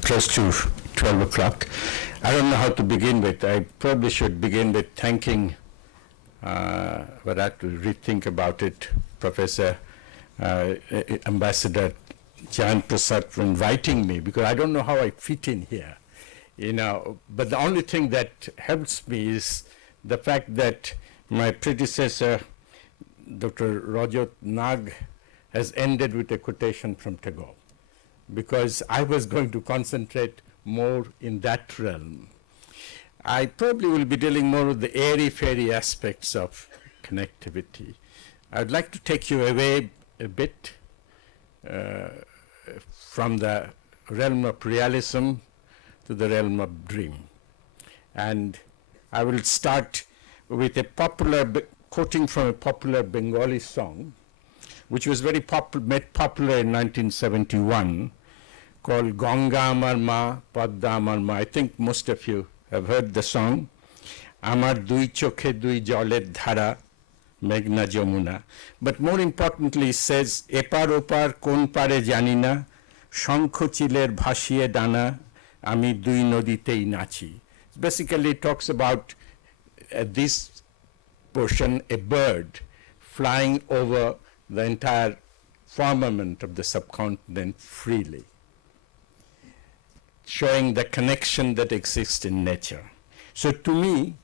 close to 12 o'clock. I don't know how to begin with. I probably should begin with thanking, but I have to rethink about it, Professor Ambassador Jan Prasad, for inviting me, because I don't know how I fit in here. But the only thing that helps me is the fact that my predecessor, Dr. Rajat Nag, has ended with a quotation from Tagore, because I was going to concentrate more in that realm. I probably will be dealing more with the airy-fairy aspects of connectivity. I'd like to take you away a bit from the realm of realism to the realm of dream. And I will start with a quoting from a popular Bengali song, which was very made popular in 1971, called Ganga Amar Ma, Padda Amar Ma. I think most of you have heard the song. Amar dui chokhe dui joler dhara, Meghna Jamuna. But more importantly, it says, Epar opar kon pare janina, shankho chiler bhashiye dana, ami dui noditei nachi. Basically, it talks about this portion, a bird flying over the entire firmament of the subcontinent freely, showing the connection that exists in nature. So to me,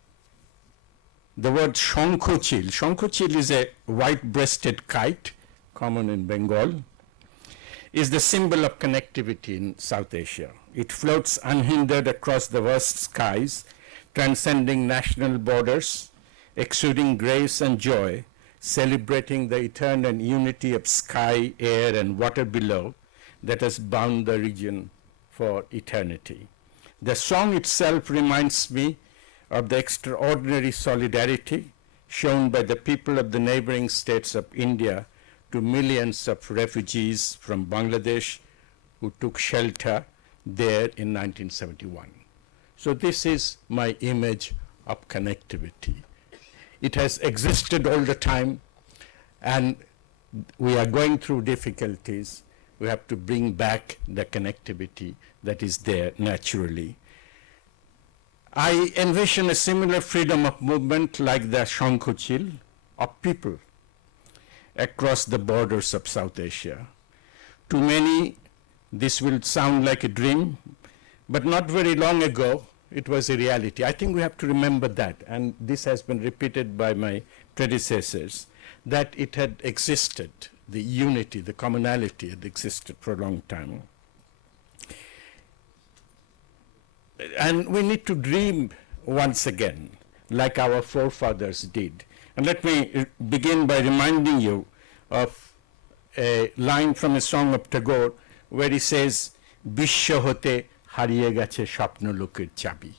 the word Shankhochil is a white-breasted kite, common in Bengal, is the symbol of connectivity in South Asia. It floats unhindered across the vast skies, transcending national borders, exuding grace and joy, celebrating the eternal unity of sky, air, and water below that has bound the region for eternity. The song itself reminds me of the extraordinary solidarity shown by the people of the neighboring states of India to millions of refugees from Bangladesh who took shelter there in 1971. So this is my image of connectivity. It has existed all the time, and we are going through difficulties. We have to bring back the connectivity that is there naturally. I envision a similar freedom of movement like the Shankhochil of people across the borders of South Asia. To many, this will sound like a dream, but not very long ago, it was a reality. I think we have to remember that, and this has been repeated by my predecessors, that it had existed, the unity, the commonality had existed for a long time. And we need to dream once again, like our forefathers did. And let me begin by reminding you of a line from a song of Tagore where he says, Bishyo hote hariye geche shapno loker chabi.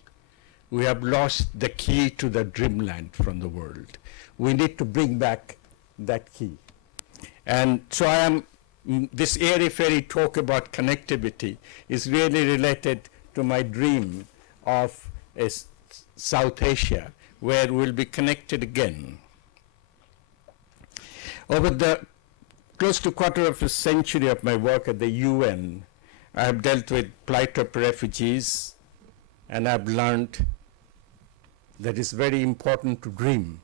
We have lost the key to the dreamland from the world. We need to bring back that key. And so this airy-fairy talk about connectivity is really related to my dream of South Asia, where we'll be connected again. Over the close to quarter of a century of my work at the UN, I have dealt with plight of refugees, and I've learned that it's very important to dream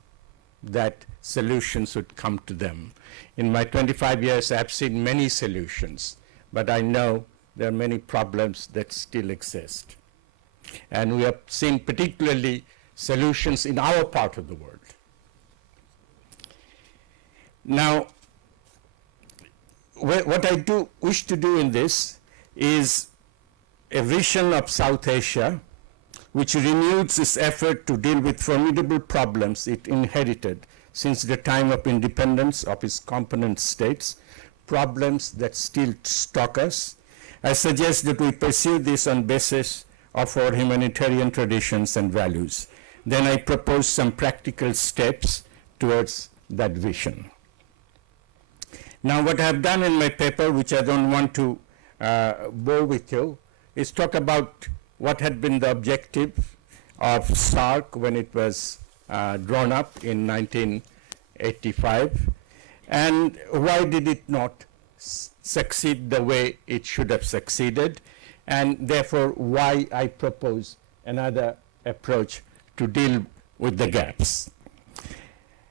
that solutions would come to them. In my 25 years, I've seen many solutions, but I know there are many problems that still exist. And we have seen particularly solutions in our part of the world. Now, what I wish to do in this is a vision of South Asia, which renews its effort to deal with formidable problems it inherited since the time of independence of its component states, problems that still stalk us. I suggest that we pursue this on basis of our humanitarian traditions and values. Then I propose some practical steps towards that vision. Now, what I have done in my paper, which I don't want to bore with you, is talk about what had been the objective of SAARC when it was drawn up in 1985, and why did it not succeed the way it should have succeeded, and therefore why I propose another approach to deal with the gaps.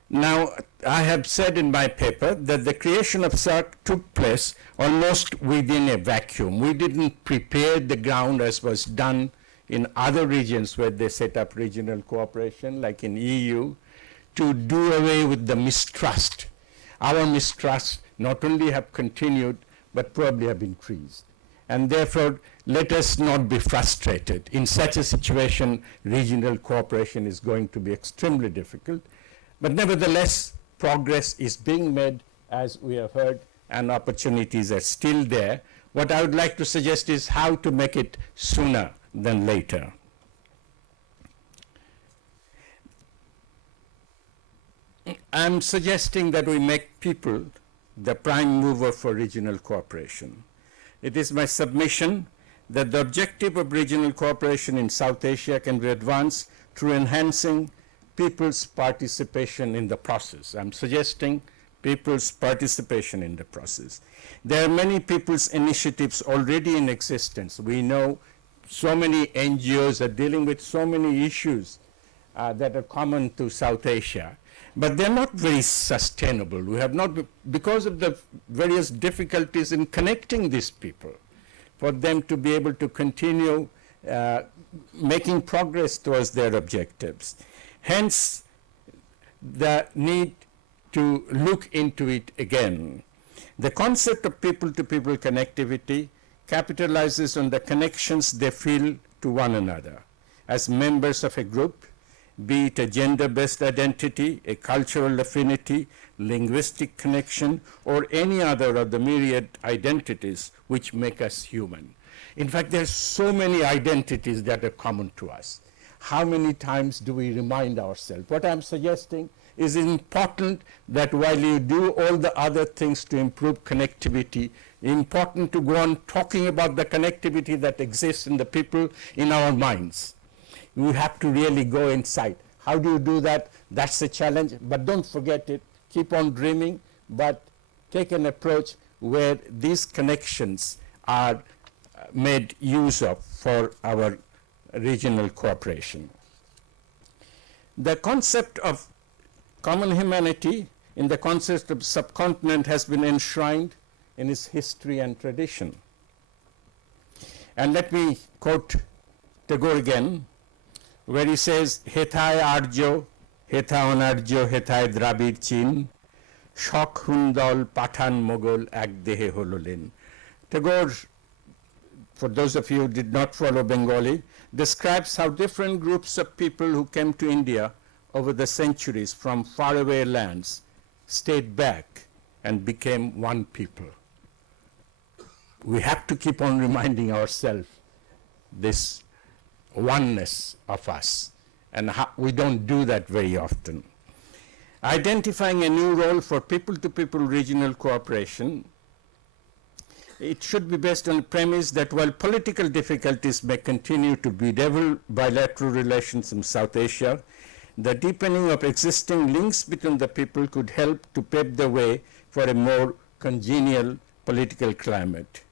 Now, I have said in my paper that the creation of SAARC took place almost within a vacuum. We didn't prepare the ground as was done in other regions where they set up regional cooperation, like in EU, to do away with the mistrust. Our mistrust not only have continued, but probably have increased. And therefore, let us not be frustrated. In such a situation, regional cooperation is going to be extremely difficult. But nevertheless, progress is being made, as we have heard, and opportunities are still there. What I would like to suggest is how to make it sooner than later. I'm suggesting that we make people the prime mover for regional cooperation. It is my submission that the objective of regional cooperation in South Asia can be advanced through enhancing people's participation in the process. I'm suggesting people's participation in the process. There are many people's initiatives already in existence. We know so many NGOs are dealing with so many issues that are common to South Asia, but they're not very sustainable. We have not, because of the various difficulties in connecting these people, for them to be able to continue making progress towards their objectives. Hence, the need to look into it again. The concept of people-to-people connectivity capitalizes on the connections they feel to one another as members of a group, be it a gender-based identity, a cultural affinity, linguistic connection, or any other of the myriad identities which make us human. In fact, there are so many identities that are common to us. How many times do we remind ourselves? What I'm suggesting is important that while you do all the other things to improve connectivity, important to go on talking about the connectivity that exists in the people in our minds. We have to really go inside. How do you do that? That's a challenge, but don't forget it. Keep on dreaming, but take an approach where these connections are made use of for our regional cooperation. The concept of common humanity in the concept of subcontinent has been enshrined in its history and tradition. And let me quote Tagore again, where he says, Hethaye Arjo, Hetha Onarjo, Hethaye Drabir Chin, Shok Hundal Pathan Mogol Ek Dehe Hololen. Tagore, for those of you who did not follow Bengali, describes how different groups of people who came to India over the centuries from faraway lands stayed back and became one people. We have to keep on reminding ourselves this oneness of us, and we don't do that very often. Identifying a new role for people-to-people regional cooperation, it should be based on the premise that while political difficulties may continue to bedevil bilateral relations in South Asia, the deepening of existing links between the people could help to pave the way for a more congenial political climate.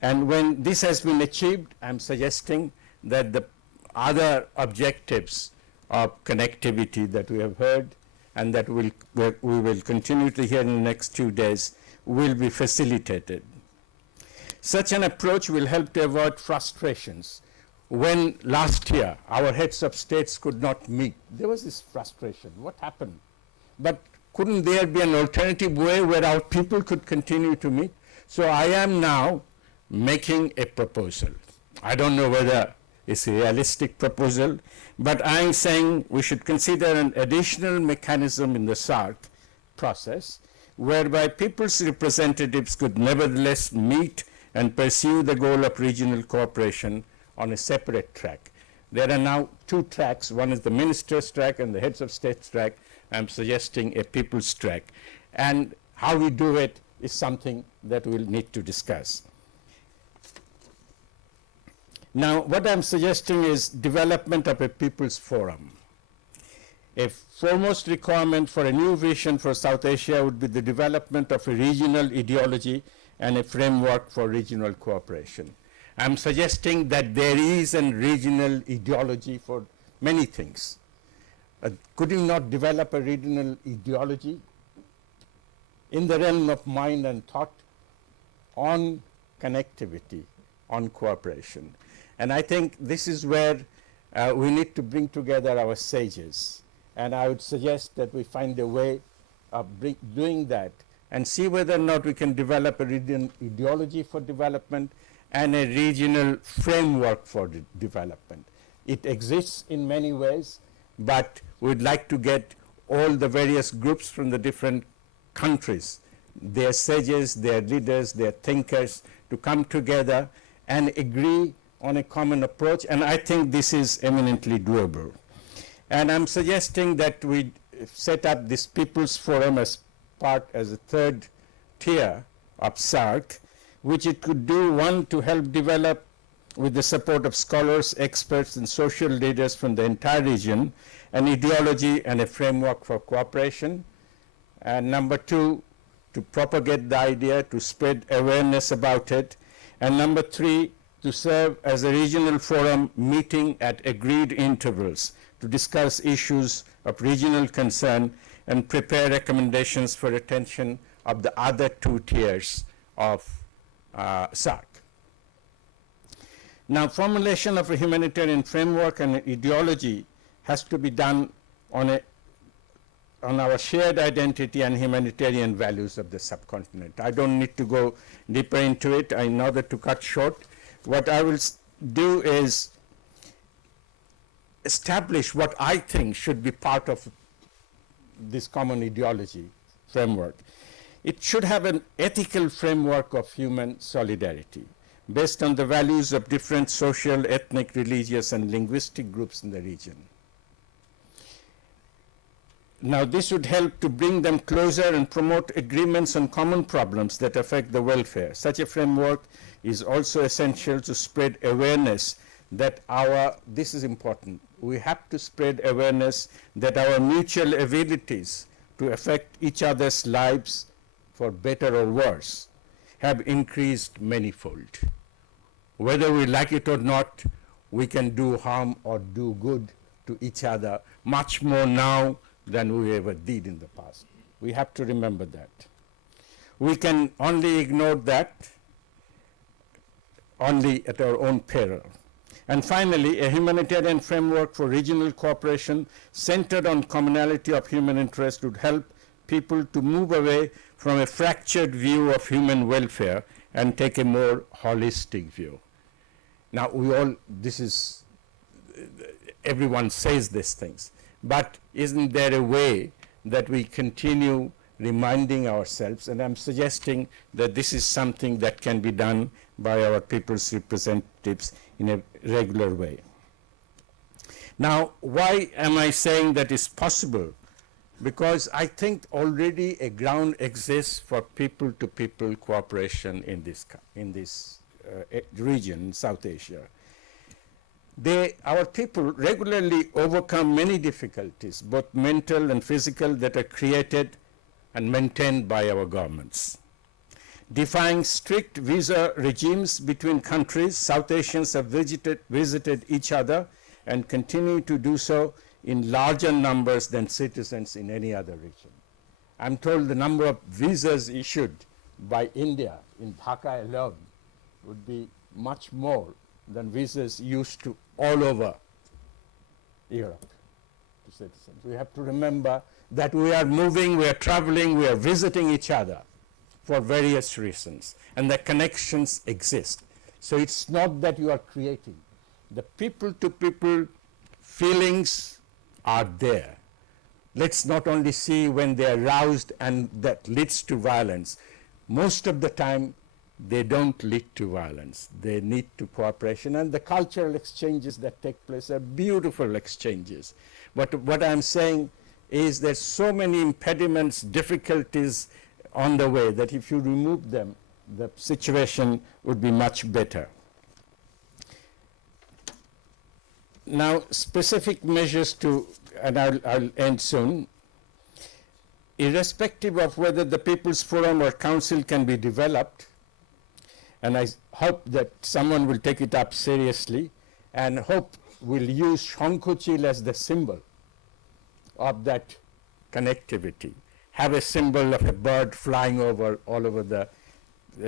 And when this has been achieved, I'm suggesting that the other objectives of connectivity that we have heard and that we will continue to hear in the next 2 days will be facilitated. Such an approach will help to avoid frustrations. When last year our heads of states could not meet, there was this frustration. What happened? But couldn't there be an alternative way where our people could continue to meet? So I am now making a proposal. I don't know whether it's a realistic proposal, but I'm saying we should consider an additional mechanism in the SAARC process whereby people's representatives could nevertheless meet and pursue the goal of regional cooperation on a separate track. There are now 2 tracks. One is the minister's track and the heads of states track. I'm suggesting a people's track. And how we do it is something that we'll need to discuss. Now, what I'm suggesting is development of a people's forum. A foremost requirement for a new vision for South Asia would be the development of a regional ideology and a framework for regional cooperation. I'm suggesting that there is a regional ideology for many things. Could you not develop a regional ideology in the realm of mind and thought on connectivity, on cooperation? And I think this is where we need to bring together our sages. And I would suggest that we find a way of doing that and see whether or not we can develop a regional ideology for development and a regional framework for development. It exists in many ways, but we'd like to get all the various groups from the different countries, their sages, their leaders, their thinkers, to come together and agree on a common approach, and I think this is eminently doable. And I'm suggesting that we set up this People's Forum as a third tier of SARC, which it could do, one, to help develop with the support of scholars, experts, and social leaders from the entire region, an ideology and a framework for cooperation. And number two, to propagate the idea, to spread awareness about it. And number three, to serve as a regional forum meeting at agreed intervals to discuss issues of regional concern and prepare recommendations for attention of the other two tiers of SARC. Now, formulation of a humanitarian framework and ideology has to be done on our shared identity and humanitarian values of the subcontinent. I don't need to go deeper into it in order to cut short. What I will do is establish what I think should be part of this common ideology framework. It should have an ethical framework of human solidarity based on the values of different social, ethnic, religious, and linguistic groups in the region. Now, this would help to bring them closer and promote agreements on common problems that affect the welfare. Such a framework is also essential to spread awareness that this is important, we have to spread awareness that our mutual abilities to affect each other's lives for better or worse have increased manifold. Whether we like it or not, we can do harm or do good to each other much more now than we ever did in the past. We have to remember that. We can only ignore that only at our own peril. And finally, a humanitarian framework for regional cooperation centered on commonality of human interest would help people to move away from a fractured view of human welfare and take a more holistic view. Now, everyone says these things, but isn't there a way that we continue reminding ourselves? And I'm suggesting that this is something that can be done by our people's representatives in a regular way. Now, why am I saying that is possible? Because I think already a ground exists for people-to-people cooperation in this region, in South Asia. Our people regularly overcome many difficulties, both mental and physical, that are created and maintained by our governments. Defying strict visa regimes between countries, South Asians have visited each other and continue to do so in larger numbers than citizens in any other region. I'm told the number of visas issued by India in Dhaka alone would be much more than visas used to all over Europe to citizens. We have to remember that we are moving, we are traveling, we are visiting each other for various reasons, and the connections exist. So it's not that you are creating. The people-to-people feelings are there. Let's not only see when they are roused and that leads to violence. Most of the time, they don't lead to violence. They lead to cooperation, and the cultural exchanges that take place are beautiful exchanges. But what I'm saying is there's so many impediments, difficulties on the way that if you remove them, the situation would be much better. Now, specific measures and I'll end soon. Irrespective of whether the People's Forum or Council can be developed, and I hope that someone will take it up seriously and hope will use Shankochil as the symbol of that connectivity. Have a symbol of a bird flying over all over the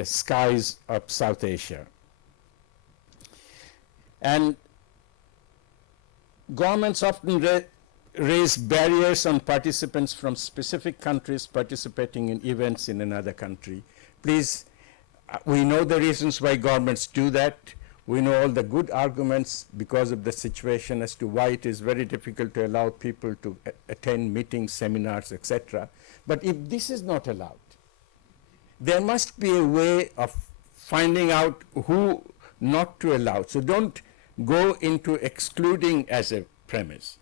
skies of South Asia. And governments often raise barriers on participants from specific countries participating in events in another country. Please, we know the reasons why governments do that. We know all the good arguments because of the situation as to why it is very difficult to allow people to attend meetings, seminars, etc. But if this is not allowed, there must be a way of finding out who not to allow. So don't go into excluding as a premise.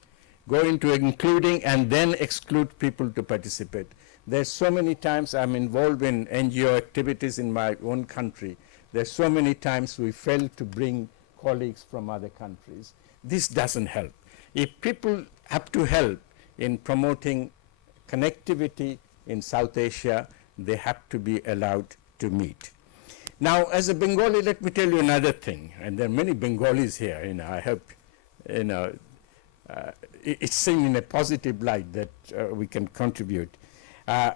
Go into including and then exclude people to participate. There's so many times I'm involved in NGO activities in my own country. There's so many times we fail to bring colleagues from other countries. This doesn't help. If people have to help in promoting connectivity in South Asia, they have to be allowed to meet. Now, as a Bengali, let me tell you another thing, and there are many Bengalis here, I hope, it's seen in a positive light that we can contribute. As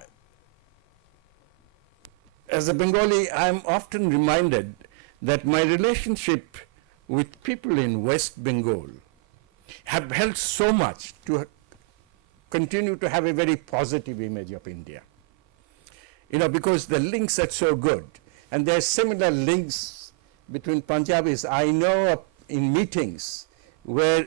a Bengali, I'm often reminded that my relationship with people in West Bengal have helped so much to continue to have a very positive image of India. Because the links are so good. And there are similar links between Punjabis. I know in meetings where,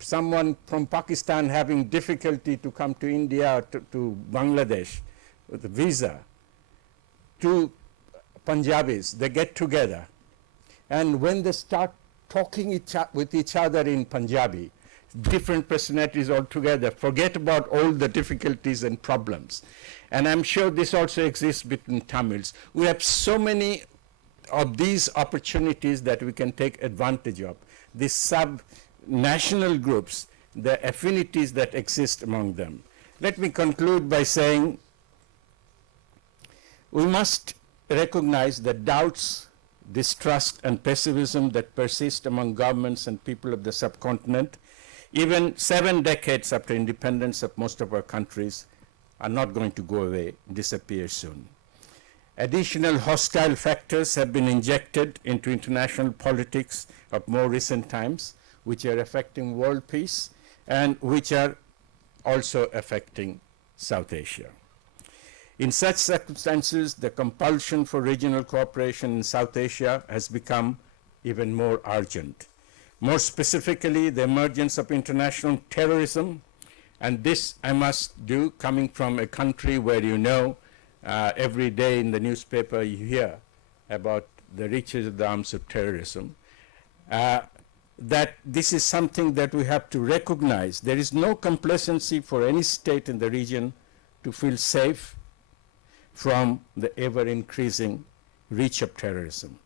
someone from Pakistan having difficulty to come to India or to Bangladesh with a visa, two Punjabis, they get together. And when they start talking with each other in Punjabi, different personalities altogether, forget about all the difficulties and problems. And I'm sure this also exists between Tamils. We have so many of these opportunities that we can take advantage of. These sub-national groups, the affinities that exist among them. Let me conclude by saying we must recognize the doubts, distrust, and pessimism that persist among governments and people of the subcontinent. Even 7 decades after independence of most of our countries are not going to go away, disappear soon. Additional hostile factors have been injected into international politics of more recent times, which are affecting world peace and which are also affecting South Asia. In such circumstances, the compulsion for regional cooperation in South Asia has become even more urgent. More specifically, the emergence of international terrorism, and this I must do coming from a country where every day in the newspaper you hear about the reaches of the arms of terrorism, that this is something that we have to recognize. There is no complacency for any state in the region to feel safe from the ever-increasing reach of terrorism.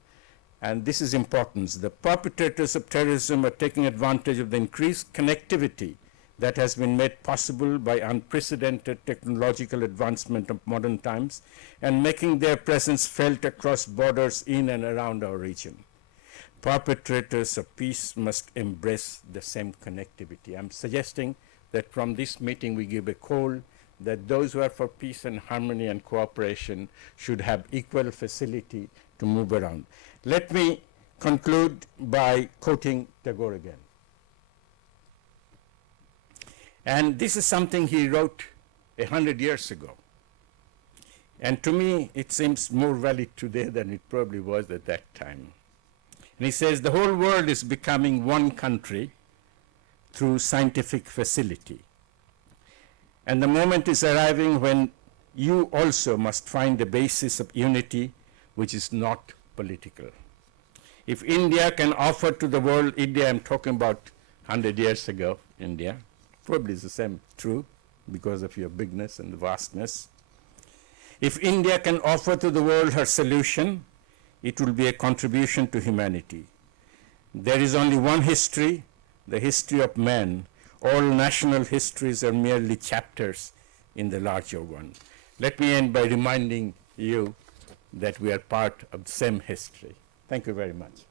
And this is important. The perpetrators of terrorism are taking advantage of the increased connectivity that has been made possible by unprecedented technological advancement of modern times and making their presence felt across borders in and around our region. Perpetrators of peace must embrace the same connectivity. I'm suggesting that from this meeting we give a call that those who are for peace and harmony and cooperation should have equal facility to move around. Let me conclude by quoting Tagore again. And this is something he wrote 100 years ago. And to me, it seems more valid today than it probably was at that time. And he says, the whole world is becoming one country through scientific facility. And the moment is arriving when you also must find a basis of unity which is not political. If India can offer to the world, India, I'm talking about 100 years ago, India, probably is the same true because of your bigness and vastness. If India can offer to the world her solution, it will be a contribution to humanity. There is only one history, the history of man. All national histories are merely chapters in the larger one. Let me end by reminding you that we are part of the same history. Thank you very much.